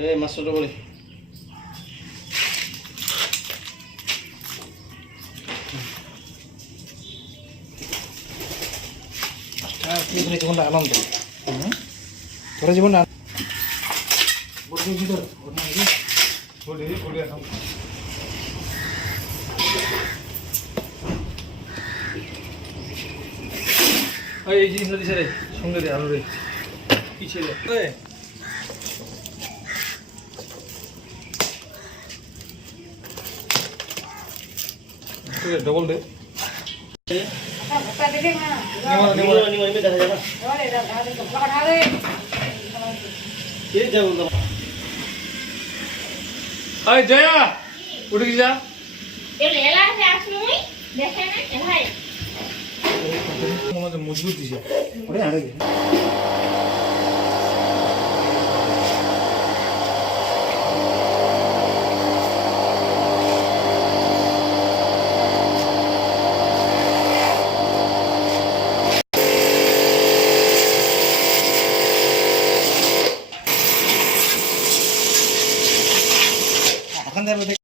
এই মাছটা বলি জীবনটা আনন্দ তোরা জীবনটা এই জিনিসটা দিছে রে সঙ্গে রে আলু রে পিছিয়ে রে ডবল দে জয়া উঠে কি যা মজবুত দিছে